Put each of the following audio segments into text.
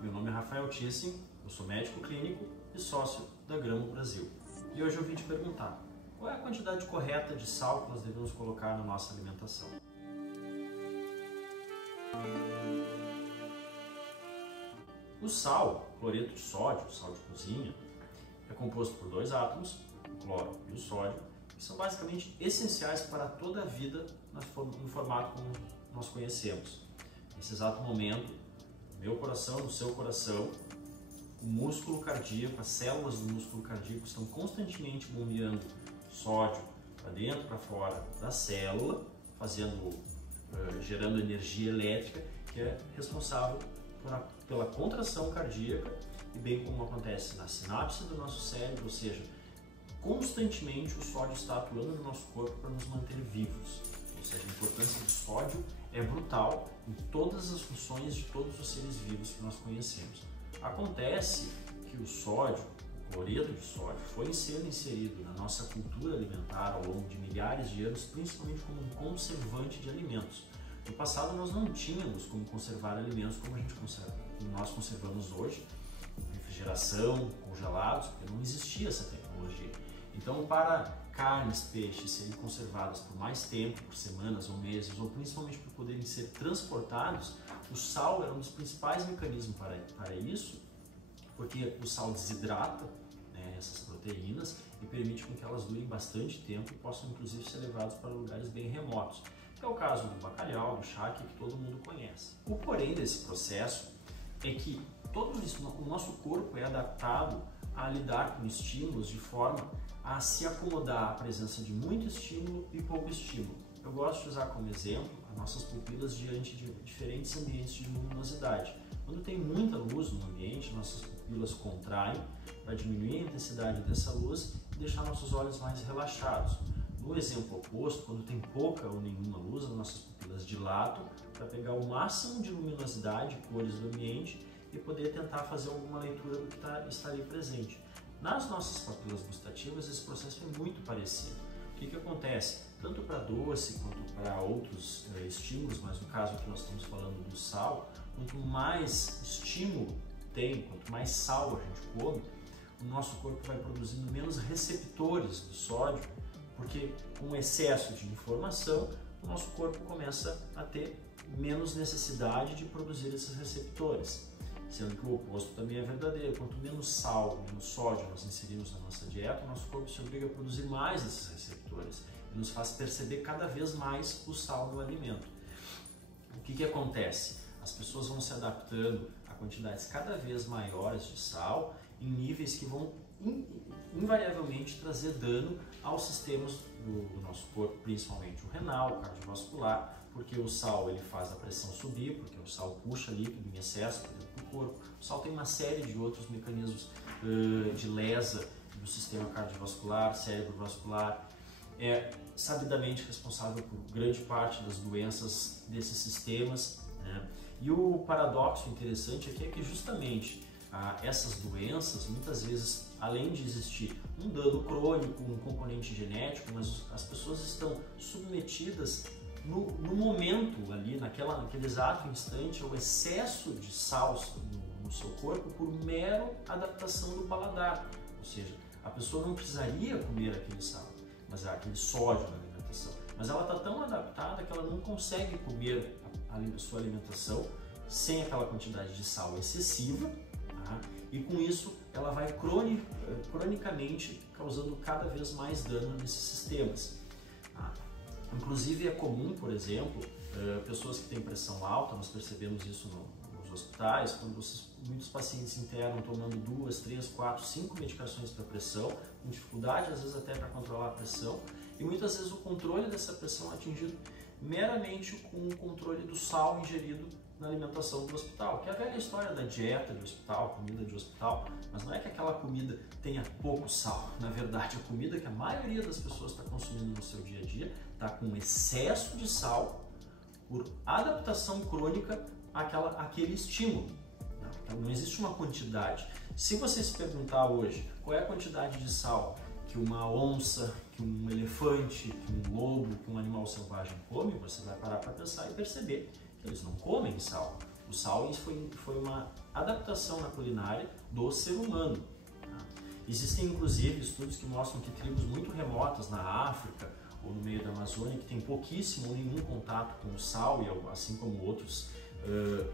meu nome é Rafael Thyssen, eu sou médico clínico e sócio da Gramo Brasil. E hoje eu vim te perguntar, qual é a quantidade correta de sal que nós devemos colocar na nossa alimentação? O sal, cloreto de sódio, sal de cozinha, é composto por dois átomos, o cloro e o sódio, que são basicamente essenciais para toda a vida no formato como nós conhecemos. Nesse exato momento, no meu coração, no seu coração, o músculo cardíaco, as células do músculo cardíaco estão constantemente bombeando sódio para dentro, para fora da célula, gerando energia elétrica, que é responsável pela contração cardíaca e bem como acontece na sinapse do nosso cérebro, ou seja, constantemente o sódio está atuando no nosso corpo para nos manter vivos. Ou seja, a importância do sódio é brutal em todas as funções de todos os seres vivos que nós conhecemos. Acontece que o sódio, o cloreto de sódio, foi sendo inserido na nossa cultura alimentar ao longo de milhares de anos, principalmente como um conservante de alimentos. No passado nós não tínhamos como conservar alimentos como nós conservamos hoje, refrigeração, congelados, porque não existia essa tecnologia. Então, para carnes, peixes serem conservadas por mais tempo, por semanas ou meses, ou principalmente por poderem ser transportados, o sal era um dos principais mecanismos para isso, porque o sal desidrata, né, essas proteínas e permite com que elas durem bastante tempo e possam inclusive ser levadas para lugares bem remotos, que é o caso do bacalhau, do charque, que todo mundo conhece. O porém desse processo é que o nosso corpo é adaptado a lidar com estímulos de forma a se acomodar à presença de muito estímulo e pouco estímulo. Eu gosto de usar como exemplo as nossas pupilas diante de diferentes ambientes de luminosidade. Quando tem muita luz no ambiente, nossas pupilas contraem para diminuir a intensidade dessa luz e deixar nossos olhos mais relaxados. No exemplo oposto, quando tem pouca ou nenhuma luz, as nossas pupilas dilatam para pegar o máximo de luminosidade, cores do ambiente e poder tentar fazer alguma leitura do que está ali presente. Nas nossas papilas gustativas, esse processo é muito parecido. O que acontece? Tanto para doce quanto para outros estímulos, mas no caso que nós estamos falando do sal, quanto mais estímulo tem, quanto mais sal a gente come, o nosso corpo vai produzindo menos receptores do sódio, porque com o excesso de informação, o nosso corpo começa a ter menos necessidade de produzir esses receptores. Sendo que o oposto também é verdadeiro. Quanto menos sal, menos sódio nós inserimos na nossa dieta, o nosso corpo se obriga a produzir mais esses receptores e nos faz perceber cada vez mais o sal no alimento. O que acontece? As pessoas vão se adaptando a quantidades cada vez maiores de sal em níveis que vão invariavelmente trazer dano aos sistemas do nosso corpo, principalmente o renal, o cardiovascular, porque o sal ele faz a pressão subir, porque o sal puxa líquido em excesso para dentro do corpo. O sal tem uma série de outros mecanismos de lesa do sistema cardiovascular, cérebrovascular. É sabidamente responsável por grande parte das doenças desses sistemas, né? E o paradoxo interessante aqui é que justamente essas doenças, muitas vezes, além de existir um dano crônico, um componente genético, mas as pessoas estão submetidas no momento ali, naquele exato instante, ao excesso de sal no seu corpo por mera adaptação do paladar. Ou seja, a pessoa não precisaria comer aquele sal, mas aquele sódio na alimentação. Mas ela está tão adaptada que ela não consegue comer a sua alimentação sem aquela quantidade de sal excessiva, tá? E com isso ela vai cronicamente causando cada vez mais dano nesses sistemas. Tá? Inclusive é comum, por exemplo, pessoas que têm pressão alta, nós percebemos isso nos hospitais, quando muitos pacientes internam tomando 2, 3, 4, 5 medicações para pressão, com dificuldade às vezes até para controlar a pressão, e muitas vezes o controle dessa pressão é atingido meramente com o controle do sal ingerido na alimentação do hospital, que é a velha história da dieta de hospital, comida de hospital, mas não é que aquela comida tenha pouco sal. Na verdade, a comida que a maioria das pessoas está consumindo no seu dia a dia está com excesso de sal por adaptação crônica àquele estímulo. Não existe uma quantidade. Se você se perguntar hoje qual é a quantidade de sal que uma onça, que um elefante, que um lobo, que um animal selvagem come, você vai parar para pensar e perceber que eles não comem sal. O sal foi uma adaptação na culinária do ser humano. Tá? Existem inclusive estudos que mostram que tribos muito remotas na África ou no meio da Amazônia, que tem pouquíssimo ou nenhum contato com o sal, e assim como outros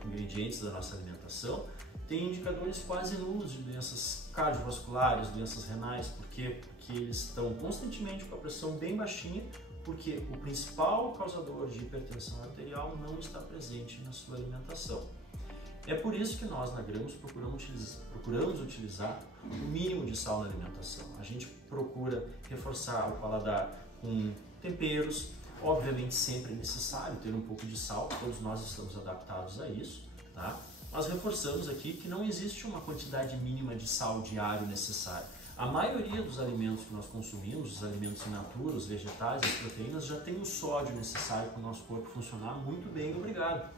ingredientes da nossa alimentação, tem indicadores quase nulos de doenças cardiovasculares, doenças renais. Por quê? Porque eles estão constantemente com a pressão bem baixinha, porque o principal causador de hipertensão arterial não está presente na sua alimentação. É por isso que nós na Gramos procuramos utilizar o mínimo de sal na alimentação. A gente procura reforçar o paladar com temperos. Obviamente sempre é necessário ter um pouco de sal, todos nós estamos adaptados a isso, tá? Nós reforçamos aqui que não existe uma quantidade mínima de sal diário necessária. A maioria dos alimentos que nós consumimos, os alimentos in natura, os vegetais, as proteínas, já tem o sódio necessário para o nosso corpo funcionar muito bem, obrigado.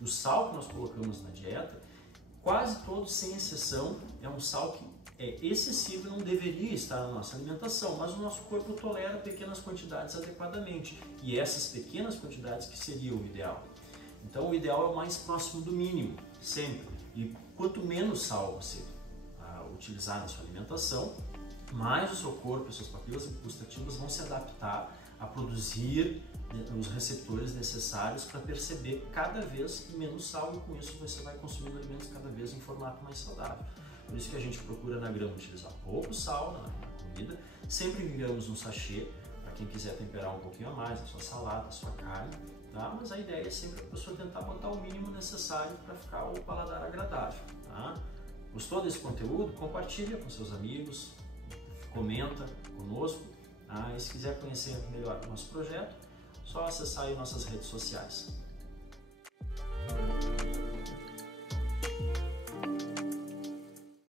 O sal que nós colocamos na dieta, quase todos, sem exceção, é um sal que é excessivo e não deveria estar na nossa alimentação, mas o nosso corpo tolera pequenas quantidades adequadamente, e essas pequenas quantidades que seria o ideal. Então o ideal é o mais próximo do mínimo, sempre. E quanto menos sal você utilizar na sua alimentação, mais o seu corpo e suas papilas gustativas vão se adaptar a produzir os receptores necessários para perceber cada vez menos sal, e com isso você vai consumindo alimentos cada vez em formato mais saudável. Por isso que a gente procura na Grama utilizar pouco sal na comida, sempre enviamos um sachê para quem quiser temperar um pouquinho a mais a sua salada, a sua carne, tá? Mas a ideia é sempre a pessoa tentar botar o mínimo necessário para ficar o paladar agradável, tá? Gostou desse conteúdo? Compartilha com seus amigos, comenta conosco, tá? E se quiser conhecer melhor o nosso projeto, só acessar aí nossas redes sociais.